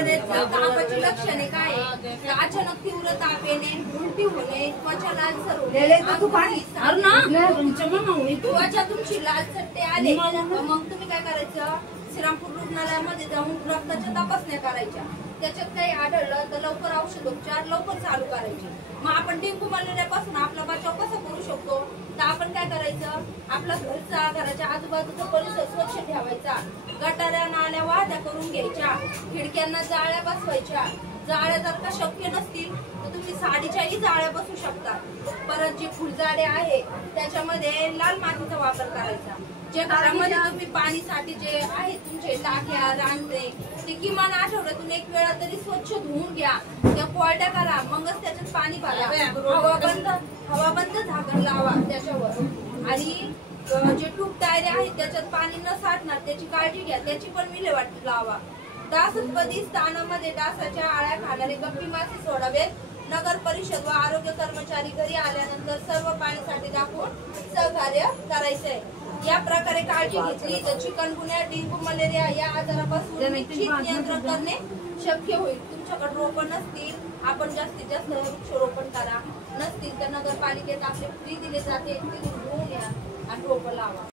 मलेरियाच्या तापाची लक्षणे काय आहे? अचानक तीव्र ताप येणे, उलटी होणे, त्वचा लालसर होणे, त्वचा तुमची लालसर आले मग तुम्ही काय करायचं? श्रीरामपूर रुग्णालयामध्ये जाऊन रक्ताच्या तपासण्या करायच्या. त्याच्यात काही आढळलं तर लवकर औषधोपचार लवकर चालू करायचे. मग आपण डेंग्यू मलेरियापासून आपला बचाव कसा करू शकतो? तर आपण काय करायचं? आपला घराच्या आजूबाजूचा परिसर स्वच्छ ठेवायचा. गटाऱ्या नाल्या वाहत्या करून घ्यायच्या. खिडक्यांना जाळ्या बसवायच्या. जाळ्या जर का शक्य नसतील तर तुम्ही साडीच्याही जाळ्या बसवू शकता. परत जे फुलझाडे आहे त्याच्यामध्ये लाल मातीचा वापर करायचा. जे घरामध्ये तुम्ही पाणीसाठी जे आहे तुमचे टाक्या रांगणे ते किमान आठवड्यातून एक वेळा तरी स्वच्छ धुवून घ्या. त्या कोरड्या करा, मगच त्याच्यात पाणी भरा. हवाबंद झाकण लावा त्याच्यावर. आणि जे ट्यूब टायरे आहेत त्याच्यात पाणी न साठणार त्याची काळजी घ्या. त्याची पण विल्हेवाट लावा. डासोत्पत्ती स्थानामध्ये डासाच्या आळ्या खाणारे गप्पी मासे सोडावेत. नगर परिषद व आरोग्य कर्मचारी घरी आल्यानंतर सर्व पाणीसाठी दाखवून सहकार्य करायचंय. या प्रकारे काळजी घेतली तर चिकनगुन्या, डेंग्यू मलेरिया या आजारापासून नियंत्रण करणे शक्य होईल. तुमच्याकडे रोपं नसतील, आपण जास्तीत जास्त वृक्षारोपण करा. नसतील तर नगरपालिकेत आपले फ्री दिले जाते, तिथून घेऊन या आणि रोपं लावा.